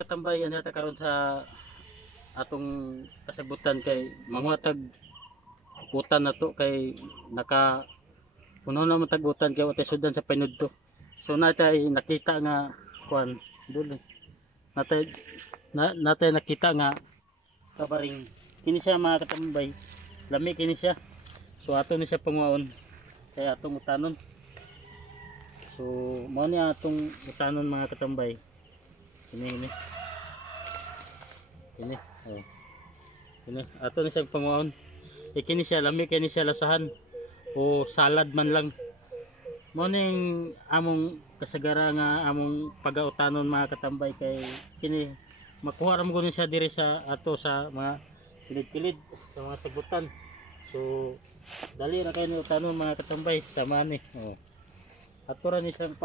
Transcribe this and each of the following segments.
Katambayan yata karon sa atong kasabutan kay manguhatag utan na to kay naka puno na matagutan kay watay sudan sa pinudto. So natay nakita nga kuan duli. Natay nakita nga kabaring kini siya mga katambay. Lami kini siya. So ato ni siya panguhaon kay atong utanon. So mao ni atong utanon mga katambay. Ini. Kini, oh. Kini, ato ni siyang panguhaon. Kini siya, lami kini siya lasahan o salad man lang. Mo ning among kasagara nga among pagautanon mga katambay kay kini makuha ra mo guni siya diri sa ato sa mga kilid-kilid sa mga sagutan. So dali ra kay ni utanon mga katambay sama ni. Oh. Ato ra ni siyang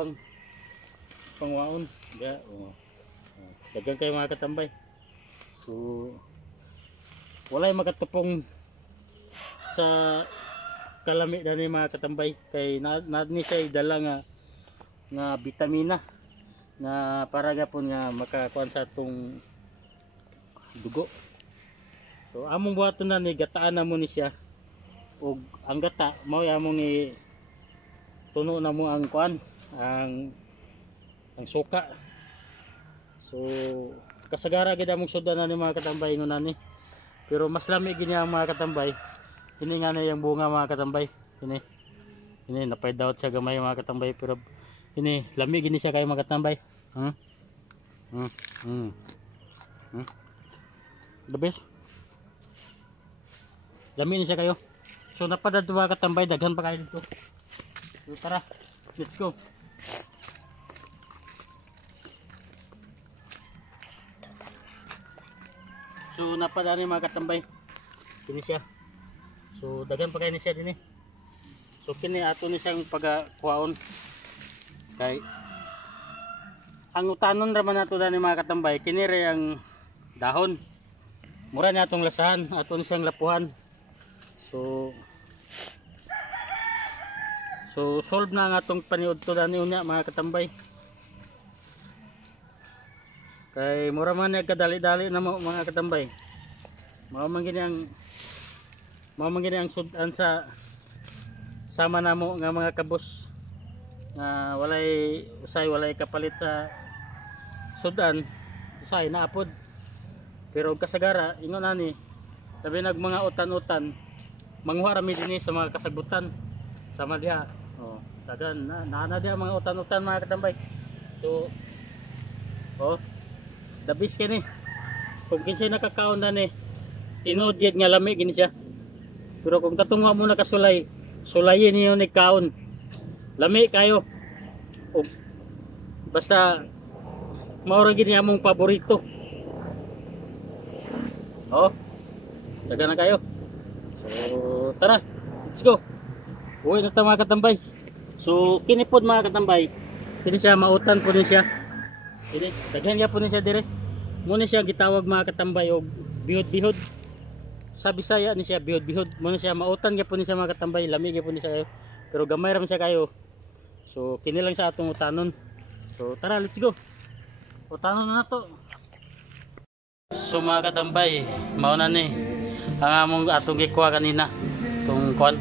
panguhaon. Ya, oh. Dagan kay mga katambay. So walay makatupong sa kalami dani mga katambay kay ni siya dala nga bitamina nga para gyapon nga makakuan sa atong dugo. So among buhaton na ni gataan na mo ni siya ug ang gata mao among ni tuno na mo ang kuan ang suka. So kasagara gid among sudan na ni mga katambay ngon ani. Pero mas lami gid niya ang mga katambay. Ini nga na yung bunga mga katambay. Ini napaidawat siya gamay mga katambay pero ini lami gid siya kayo mga katambay. The best. Lami ni siya kayo. So napadad mga katambay daghan pa kayo dito. So tara, let's go. So napadani mga katambay. Kini siya. So daghan pa kay ni siya dinhi. So kini ato ni siyang pagakuhaon. Kay ang utanon ra man nato dani mga katambay, kini ra ang dahon. Mura niya atong lasahan, ato ni siyang lapuhan. So solve na ang atong paniudto dani unya mga katambay. Kay mura man kadali-dali na mga katambay. Mao man gini ang sudan sa sama namo nga mga kabos nga walay kapalit sa sudan usay naapod. Pero kasagara ingon ani sabi nag mga utan-utan manguha rami dinhi sa mga kasagutan sama diha. Oh, dagan na diha mga utan-utan mga katambay. So dabis kini kung kinsay nakakaon na ni tinuod yun nga lami gini siya. Pero kung katungwa mo nakasulay sulayin niyo ni kaon lami kayo o, basta maura gini among paborito. Daga na kayo. So tara, let's go. Uwi na ta mga katambay. So kini pod mga katambay kini siya mautan po din siya. Ini daghan gyapon ni siya dire. Mo ni siya gitawag mga katambay og bihod-bihod. Sa Bisaya ni siya bihod-bihod. Mo ni siya mautan gyapon ni siya mga katambay, lami gyapon ni siya kayo. Pero gamay ra man siya kayo. So kini lang sa atong utanon. So tara, let's go. Utanon na to. So mga katambay, mao na ni ang among atong gikuha kanina. Tong kuan.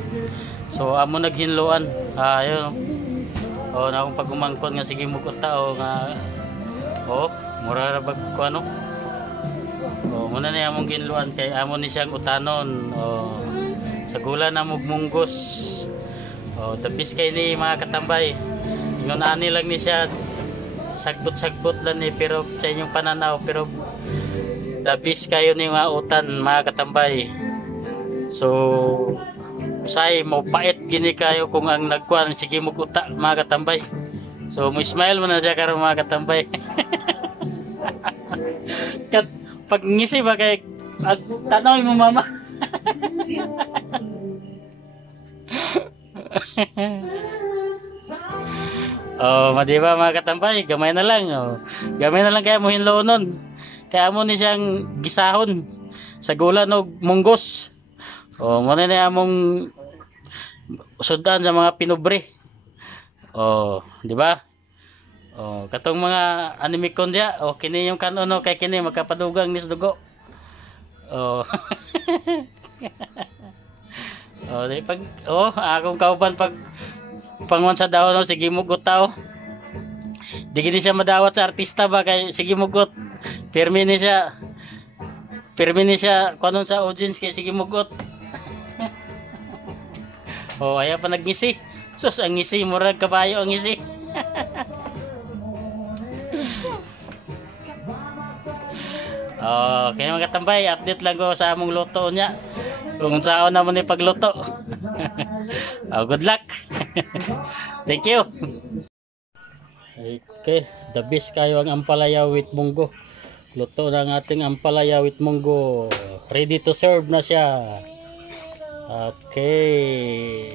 So amo naghinloan. Ayun. Na akong pagumangkon nga sige mo ko tao nga mura ra bag ko ano. Muna ni among ginluan kay amo ni siyang utanon. Sa gula na munggos. Tapis kay ni mga katambay. Ingon ani lang ni siya sagbot-sagbot lang ni pero sa inyong pananaw pero dabis kayo ni mga utan mga katambay. So usay mo pait gini kayo kung ang nagkuan sige mo uta mga katambay. So mo smile mo na siya karon mga katambay. Pag ngisi ba kay tanaw mo mama. Madiba mga katambay, gamay na lang. Gamay na lang kaya mo hinloonon. Kaya mo ni siyang gisahon sa gulan og munggos. Muna na among sudan sa mga pinobre. Di ba? Oh, katong mga animikon dia, oh kini yung kanono kay kini makapadugang nis dugo. Oh. Oh, di pag akong kauban pag pangwan sa daw no sige mugot tao. Di gini siya madawat sa artista ba kay sige mugot. Pirmi ni siya. Pirmi ni siya kunon sa audience kay sige mugot. Oh, ayaw pa nagngisi. Sus, ang ngisi murag kabayo ang ngisi. Oh, kaya mga tambay, update lang ko sa among luto niya. Kung saan naman ni pagluto. Oh, good luck. Thank you. Okay, the best kayo ang ampalaya with munggo. Luto na ang ating ampalaya with munggo. Ready to serve na siya. Okay.